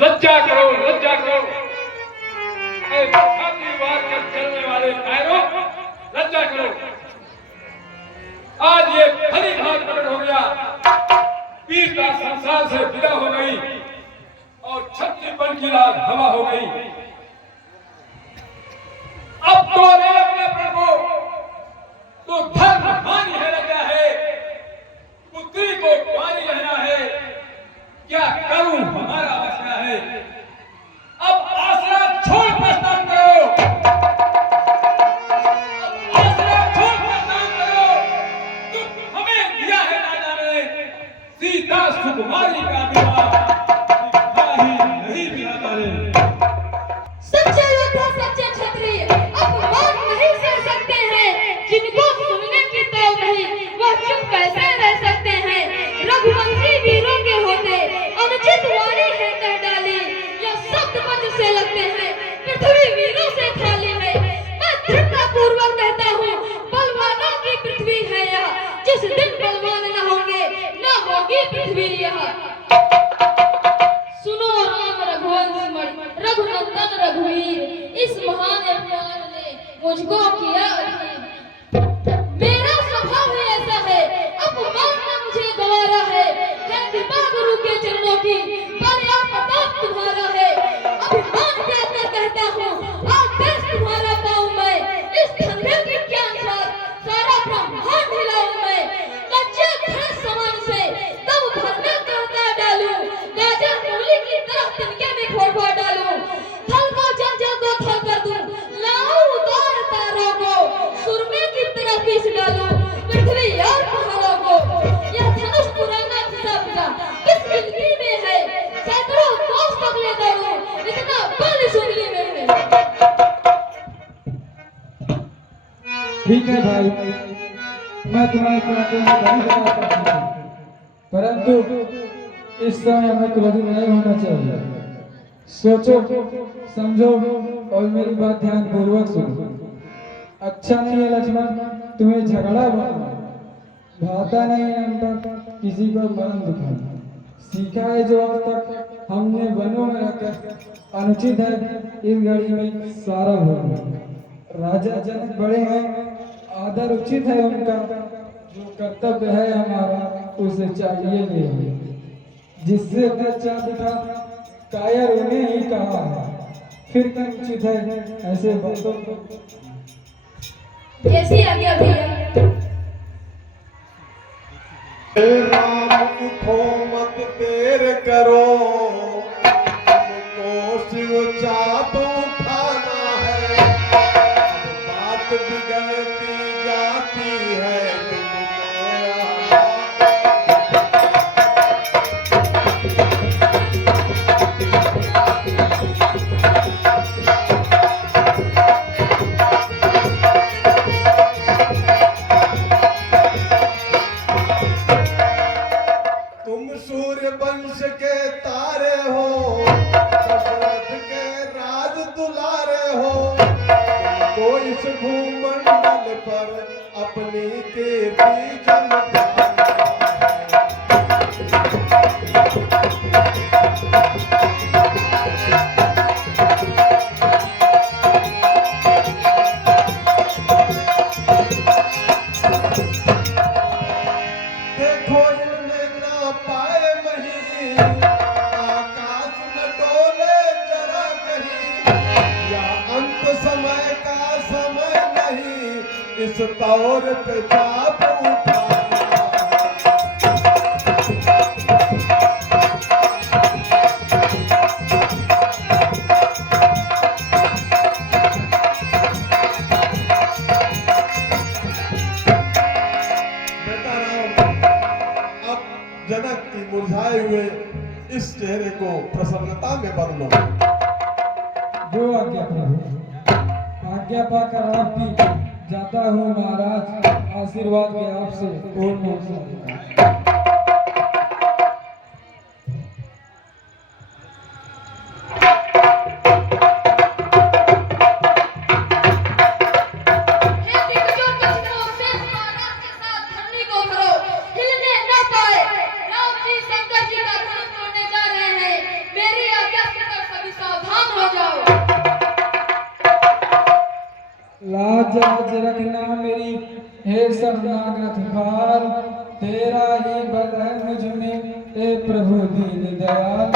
लज्जा करो, लज्जा करो। छाती मार कर चलने वाले कायरों, लज्जा करो। आज ये भली भात प्रकट हो गया, पीरता संसार से विदा हो गई और छत्तीसगढ़ की राज हवा हो गई। अब तो रे अपने प्रभु, तो धर्म हानि है लगा है, पुत्री को पानी रहना है, क्या करूं हमारा आसरा है। अब आसरा छोड़ प्रस्थान करो, अब आसरा छोड़ प्रस्थान करो। तुम हमें दिया है दादा ने सीता सुकुमारी का विवाह, ही नहीं दिया तारे। सच्चे योद्धा सच्चे क्षत्रिय अपमान नहीं सह सकते हैं, जिनको सुनने की तो नहीं वह चुप कैसे रह सकते हैं। रघुवंशी वीरों के होते अनुचित वाणी है कह डाली, या शब्द वज्र से लगते हैं पृथ्वी वीरों से खाली है। मैं दृढ़ता पूर्वक कहता हूँ बलवानों की पृथ्वी है यह, जिस दिन बलवान न होंगे न होगी पृथ्वी यह। सुनो राम रघुवंश मणि रघुनंदन रघुवीर, इस महान अवतार ने मुझको किया अधीन। मेरा स्वभाव ही ऐसा है, अपमान न मुझे गवारा है कृपा गुरु के चरणों की पर यह प्रताप तुम्हारा है। अभिमान त्याग कर कहता हूँ आदेश तुम्हारा पाऊं मैं, इस धंधे के ज्ञान साथ सारा ब्रह्मांड हिलाऊं मैं। लज्जा धड़ समान से तब भरना कहता डालूं, गाजर मूली की तरह तिनके में फोड़ डालूं। थल को जंजल को थल कर दूं, लाऊं उतार तारों को सुरमे की तरह पीस डालूं पृथ्वी और पहाड़ों को। यह धनुष पुराना घिसा इस गिनती में है, सैकड़ों कोस तक ले दौड़ूं, इतना बल इस उंगली में है। ठीक है भाई, मैं तुम्हारे प्रांतों में नहीं बता सकता, परंतु इस समय हमें क्रोधित नहीं होना चाहिए। सोचो समझो और मेरी बात ध्यान पूर्वक सुनो। अच्छा नहीं है लक्ष्मण तुम्हें झगड़ा बोलना, भाता नहीं है हम तक किसी को मरण दिखाना। सीखा है जो आज तक हमने वनों में रहकर, अनुचित है इस घड़ी में सारा भोगना। राजा जनक बड़े हैं, आदर उचित है उनका, जो कर्तव्य है हमारा उसे चाहिए ले। जिससे अच्छा दिखा कायर उन्हें ही कहा है, फिर क्या उचित है ऐसे बातों को। जैसी आज्ञा भैया। राम उठो मत देर करो, तुमको शिव चाप उठाना है। अब बात बिगड़ती जाती है तुम सूर्य वंश के तारे हो, दशरथ के राज दुलारे हो। तुमको इस भूमंडल पर अपनी कीर्ति जमवाना है। देखो इनमें ना पाए मही, आकाश न डोले जरा कहीं। या अंत समय का समय नहीं, इस तौर पे चाप उठाना। बेटा राम, अब जनक की मुरझाए हुए इस चेहरे को प्रसन्नता में बदलो। जो आज्ञा प्रभु, आज्ञा पाकर आप भी जाता हूँ महाराज, आशीर्वाद के आपसे पूर्ण हो सकता। हिलने न पाए, राम जी शंकर जी का धनुष तोड़ने जा रहे हैं, मेरी आज्ञा लाज आज रखना मेरी हे शरणागत पाल, तेरा ही बल है मुझ में हे प्रभु दीन दयाल।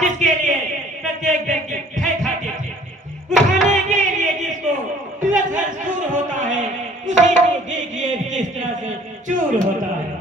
जिसके लिए प्रत्येक व्यक्ति भय खाते थे, उठाने के लिए जिसको दिवस चूर होता है, उसी को देखिए किस तरह से चूर होता है।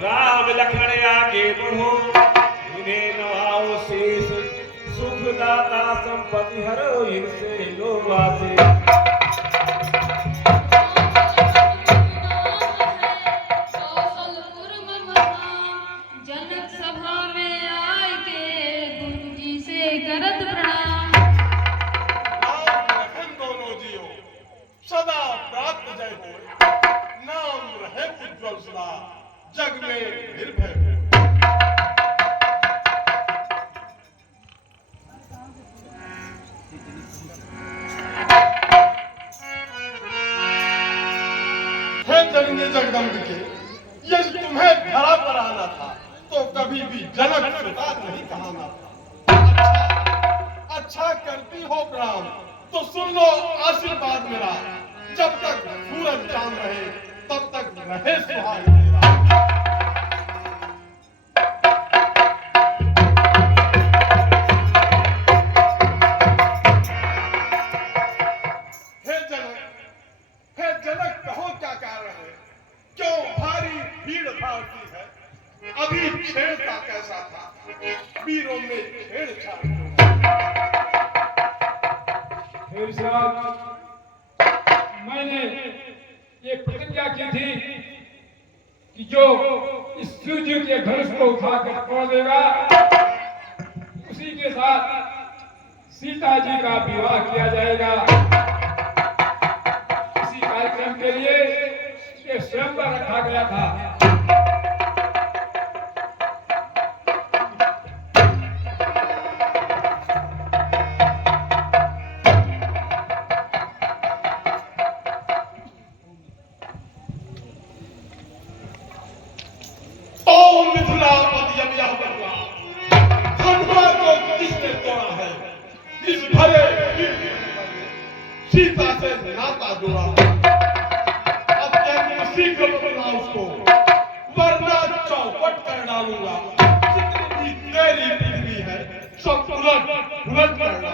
राम लखन आगे बढ़ो, इन्हें नवाओ शेष, सुखदाता संपत्ति हरो इनसे लो वासे। जनक सभा में आए के गुरु जी से करत प्रणाम। राम लखन दोनों जियो सदा प्राप्त जय हो, नाम रहे उज्ज्वल सदा जग में निर्भय हो। हे जगने जगदम्बिके, यदि तुम्हें धरा पर आना था तो कभी भी जनक सुता नहीं कहना था। अच्छा करती हो प्रणाम तो सुन लो आशीर्वाद मेरा, जब तक सूरज चांद रहे तब तक रहे सुहाग मेरा। हे जनक कहो क्या कारण है, क्यों भारी भीड़ भाड़ती है, अभी छेड़ता कैसा था, वीरों में छेड़छाड़ क्यों? हे विश्राम, मैंने ये प्रतिज्ञा की थी कि जो इस सूर्य के धनुष को उठाकर तोड़ देगा, उसी के साथ सीता जी का विवाह किया जाएगा। इसी कार्यक्रम के लिए ये स्वयंवर रखा गया था। सीता से नाता जुड़ा, अब मैं उसी को बुला उसको, वरना चौपट कर डालूंगा। जितनी भी तेरी पृथ्वी है सब उलट कर डालूंगा।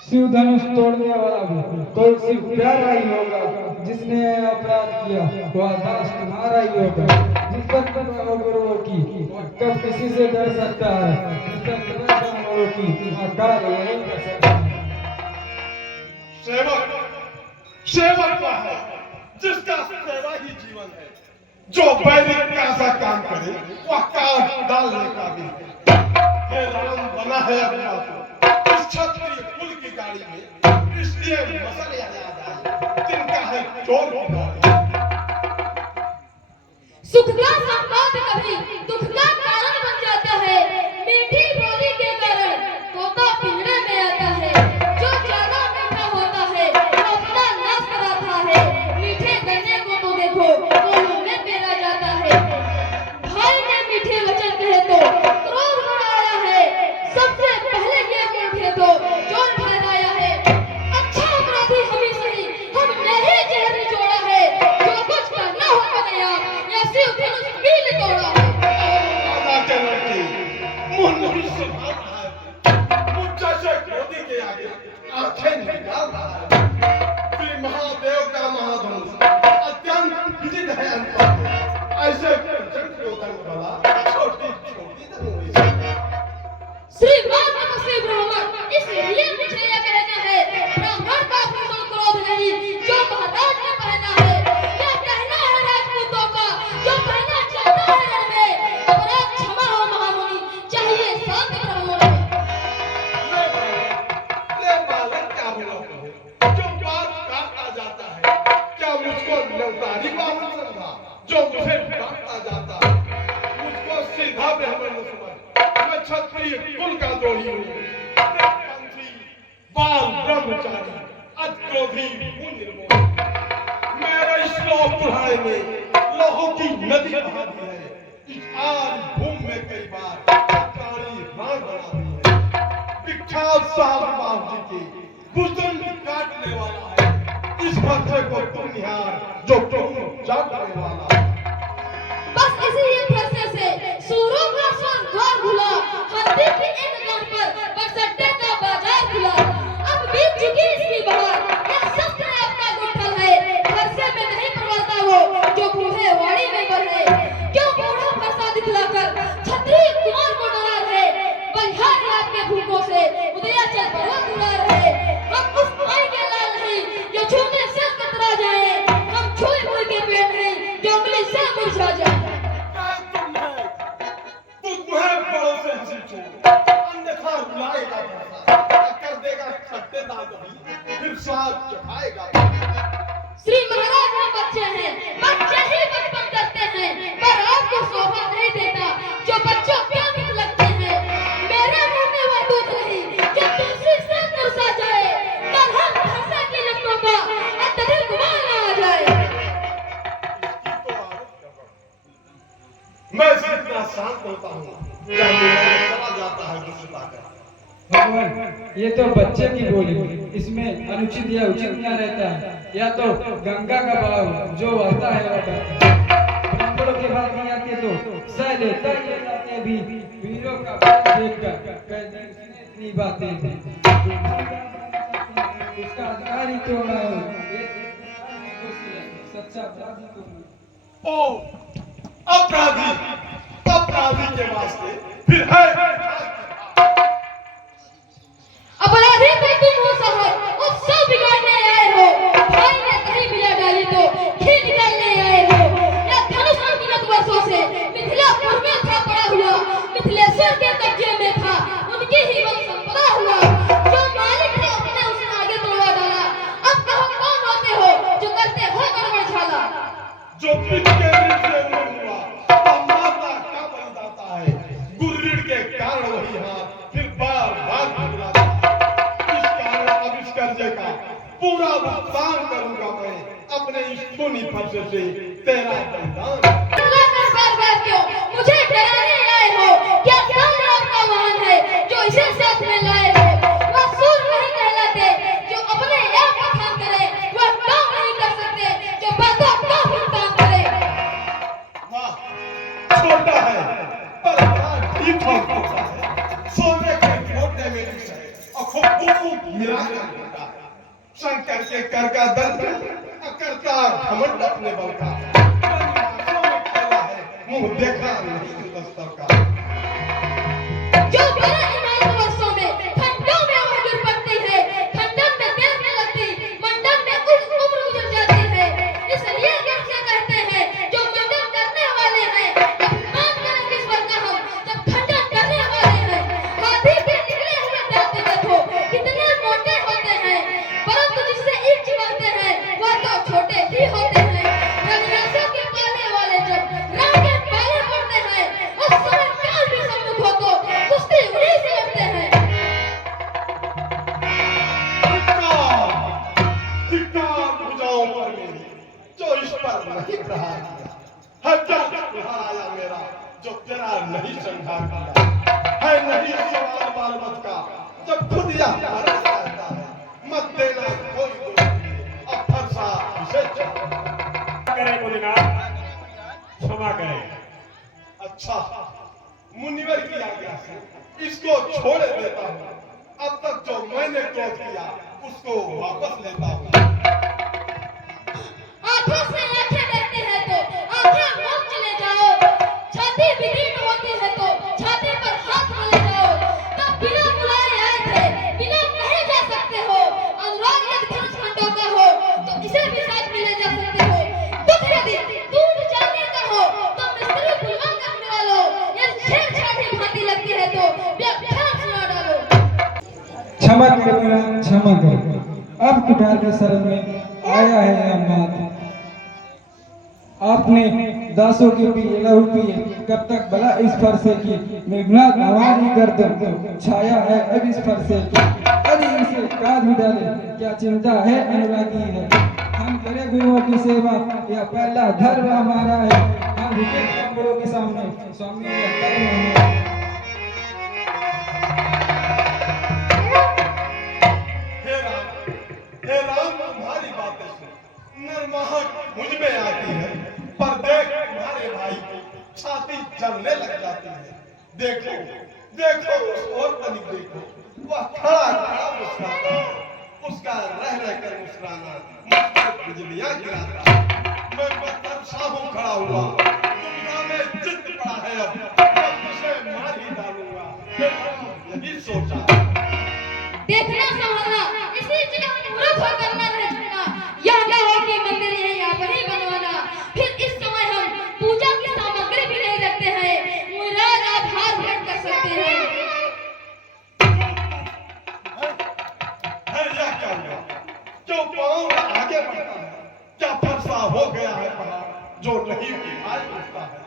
शिव धनुष तोड़ने वाला भी कोई शिव प्यारा ही होगा, जिसने अपराध किया वह दास तुम्हारा ही होगा। जिस पर गुरुओं की कब किसी से डर सकता है, जिस पर गुरुओं की कार्य नहीं कर सकता। सेवक का है जिसका सेवा ही जीवन है, जो वैदिक का सा काम करे वह काट डालने का भी है। ये राम बना है अपना को इस क्षत्रिय कुल की गाड़ी में, इसलिए मसल याद आए जिनका है चोर की गाड़ी। सुख का संवाद कभी दुख का कारण बन जाता है, मीठी बोली के कारण तोता पिंजरे में आता है। जो ज्यादा मीठा होता है वो अपना नाश कराता है, मीठे गन्ने को तो देखो कोलों में पेरा जाता है। भाई ने मीठे वचन कहे तो क्रोध बढ़ाया है, सबसे पहले ये मीठे तो जोर ठहराया है। अच्छा अपराधी हम ही सही, हमने ही जहर निचोड़ा है, जो इसको लौटारी बावन समझा जो मुझे डांटता जाता। मुझको सीधा ब्राह्मण न समझ, मैं क्षत्रिय कुल का द्रोही हूँ। पंथी, बाल ब्रह्मचारी, अक्रोधी हूँ निर्मोही। मेरे श्लोक पढ़ाए में लोहों की नदी बहा दी है। इस आन भूमि में कई बार प्राणी राण बना दी है। विख्यात साहब बाबू जी की बुजुर्ग काटने वाला है। इस भद्रे को तुम निहार जो तुम जागने वाला। बस इसी एक फैसले से सूरों का स्वर्ग द्वार खुला, हत्ती की एक गांठ पर बरसट्टे का बाजार खुला। अब बीत चुकी इसकी बहार, यह शस्त्र अपना गुठल है। फरसे में नहीं प्रवरता वो जो बूढ़े वाड़ी में बढ़े। क्यों बूढ़ा फरसा दिखलाकर क्षत्रिय कुमार को डरा रहे। बलिहार आपके भूखों से उदयाचल पर्वत उड़ा रहे। हम उस पाई के लाल नहीं जो छूने से कतरा जाए। हम छुए हुए के पेड़ नहीं जो उंगली से मुरझा जाए। तुम्हें बड़ों से हंसी छूट, अन्यथा रुलाएगा फरसा, कर देगा खट्टे दांत भी, फिर स्वाद चखाएगा। श्री महाराज हम बच्चे हैं, बच्चे ही बचपन करते हैं, पर आपको शोभा नहीं देता जो बच्चों क्या मित लगते हैं। मेरे मुंह में वह दूध नहीं जो तुलसी से मुरझा जाए। कल हम फरसा की लपटों का अत्यधिक गुमान आ जाए। मैं इतना शांत होता हूँ, क्या मेरा चला जाता है दुष्टता का। भगवान, ये तो बच्चे की बोली, इसमें अनुचित या उचित क्या रहता है? या तो गंगा का बहाव जो आता है वह बहता है। ब्राह्मणों की बात नहीं आती तो सह लेता ही जाते भी। वीरों का बल देखकर कैदी उसने इतनी बातें उसका अधिकार ही क्यों ना हो? ये सच्चा अपराधी तो ओ अपराधी, अपराधी के वास्ते फिर है अपराधी तो तुम हो साहब, उत्सव बिगाड़ने आए हो। भाई ने कहीं मिला डाली तो खींच निकालने आए हो। या धनुष अनगिनत वर्षों से मिथिलापुर में था पड़ा हुआ, मिथिलेश्वर के कब्जे में था उनकी ही वंश संपदा हुआ। जो मालिक थे अपने उसने आगे तोड़ा डाला। अब कहो कौन होते हो जो करते हो गड़बड़ झाला। जो पिच के नीचे हुआ तो माता का बलिदाता है। गुर्रिड़ के कारण वही हाथ फिर बार बार बदलाता है। इस कारण अब इस कर्जे का पूरा भुगतान करूंगा मैं अपने इस खूनी फरसे से तेरा बलिदान। बार-बार क्यों मुझे डराने आए हो? क्या ज्ञान आपका महान है जो इसे साथ में लाए हो? वह सूर नहीं कहलाते जो अपने आप बखान करे। वह काम नहीं कर सकते जो बातों का भुगतान करे। वाह, छोटा है पर बड़ा ठीक ठाक होता है। सोने के मोटे में भी है और खूब मिलाकर होता है। शंकर के कर का दर्द करता घमंड अपने बल का। मुंह देखा नहीं दस्तर का। जो बड़े इमारत वर्षों में खंडों में वह गिर पड़ती है। खंडन में देर न लगती, मंडन में कुछ उम्र गुजर जाती है। इसलिए कैसे कहते हैं जो मंडन करने वाले हैं अभिमान करें किस पर का हम जब खंडन करने वाले हैं। हाथी के निकले हुए दांत देखो कितने मोटे होते हैं, परंतु जिससे ईंट चिबाते हैं वह तो छोटे ही होते हैं। रघुनाथों के पाले वाले जब राम के पाले पड़ते हैं उस समय काल भी सम्मुख हो तो कुश्ती उन्हीं से लड़ते हैं। धिक्कार भुजाओं पर मेरी जो इस पर नहीं प्रहार किया। हजार प्रहार आया मेरा जो तेरा नहीं संहार किया है। नहीं सवाल बाल मत का जब खुद यह भारत रहता है। मत देना कोई दोष नहीं, अब फरसा इसे करें भोलेनाथ, क्षमा करें। अच्छा, मुनिवर की आज्ञा से इसको छोड़ देता हूँ। अब तक जो मैंने क्रोध किया उसको वापस लेता हूँ। आंखों से आंखें डरते हैं तो आंखें मोड़ चले जाओ। छाती विदीर्ण होती है तो छाती पर हाथ मले जाओ। तब बिना बुलाए आए थे, बिना कहे जा सकते हो। अनुराग यदि धनुष खंडों का हो तो इसे भी साथ में ले जा सकते हो। दुख यदि दूध जाने का हो तो मिस्त्री बुलवा करने वालों। यदि छेड़छाड़ी भांति लगती है तो व्याख्यान सुना डालो। क्षमा करो, क्षमा करो। अब कुठार के शरण में आया है यह मात। आपने दासों के पिए लहू पिए कब तक भला इस फरसे की मेघनाथ हमारी गर्दन छाया है अब इस फरसे की अरे इसे काट भी डाले क्या चिंता है अनुरागी है हम करें गुरुओं की सेवा यह पहला धर्म हमारा है हम झुके गुरुओं के सामने स्वामी यह धर्म हमारा है। हे राम तुम्हारी बातें सुन नरमाहट मुझ में आती है पर देख तुम्हारे भाई की छाती जलने लग जाती है। देखो देखो उस ओर तनिक देखो वह खड़ा खड़ा मुस्कुराता है उसका रह रह कर मुस्कुराना मुझ पर बिजलियां गिराता है। मैं पत्थर साहू खड़ा हुआ दुनिया में जिद पड़ा है अब उसे मार ही डालूंगा यही सोचा। देखना संभालना इसी जगह मूर्ख होकर न रह जाना यह न हो कि मंदिर यही यहाँ पर ही बनवाना फिर इस समय हम पूजा की सामग्री भी नहीं रखते हैं मुराद आप हाथ भेंट कर सकते हैं। यह क्या हुआ क्यों पाँव आगे बढ़ता है क्या फरसा हो गया है पहाड़ जो नहीं आज उठता है।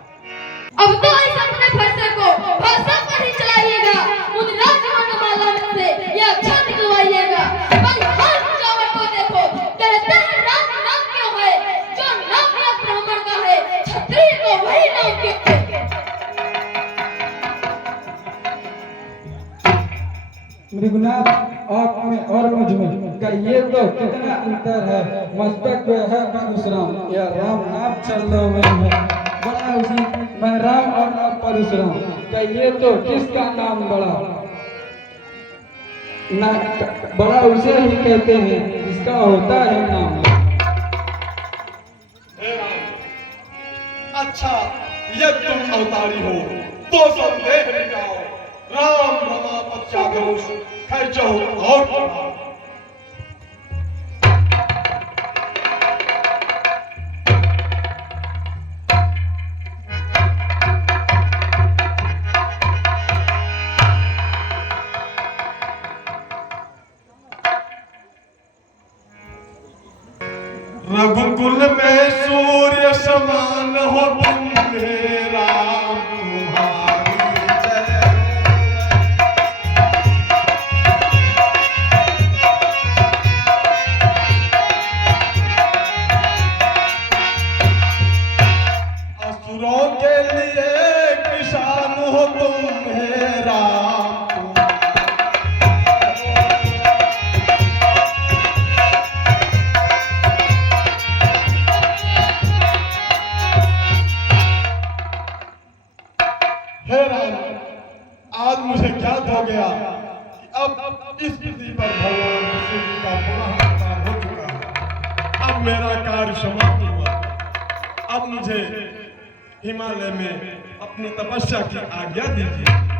अब तो इस अपने फरसे को फरसा पर ही चलाइएगा मुद्राज माला से यह अच्छा निकलवाइएगा पर हर जावर को देखो कहते हैं राम नाम क्यों है जो नाम या ब्राह्मण का है क्षत्रिय को वही नाम क्यों है। मृगनाथ आप में और मुझ में का ये तो कितना अंतर है मस्तक पे है परशुराम या राम नाम चरणों में है बड़ा उसी मैं राम और आप परशुराम का ये तो किसका नाम बड़ा ना बड़ा उसे ही कहते हैं जिसका होता है नाम। हे राम अच्छा ये तुम अवतारी हो तो संदेह मिटाओ राम रमापत धनुष खर्चो और बढ़ाओ। रघुकुल में सूर्य समान हो तुम हे राम तुम्हारी जय असुरों के लिए किसान हो तुम हे राम हे राम आज मुझे ज्ञात हो गया कि अब इस पृथ्वी पर भगवान विष्णु जी का पुनः अवतार हो चुका है। अब मेरा कार्य समाप्त हुआ अब मुझे हिमालय में अपनी तपस्या की आज्ञा दीजिए।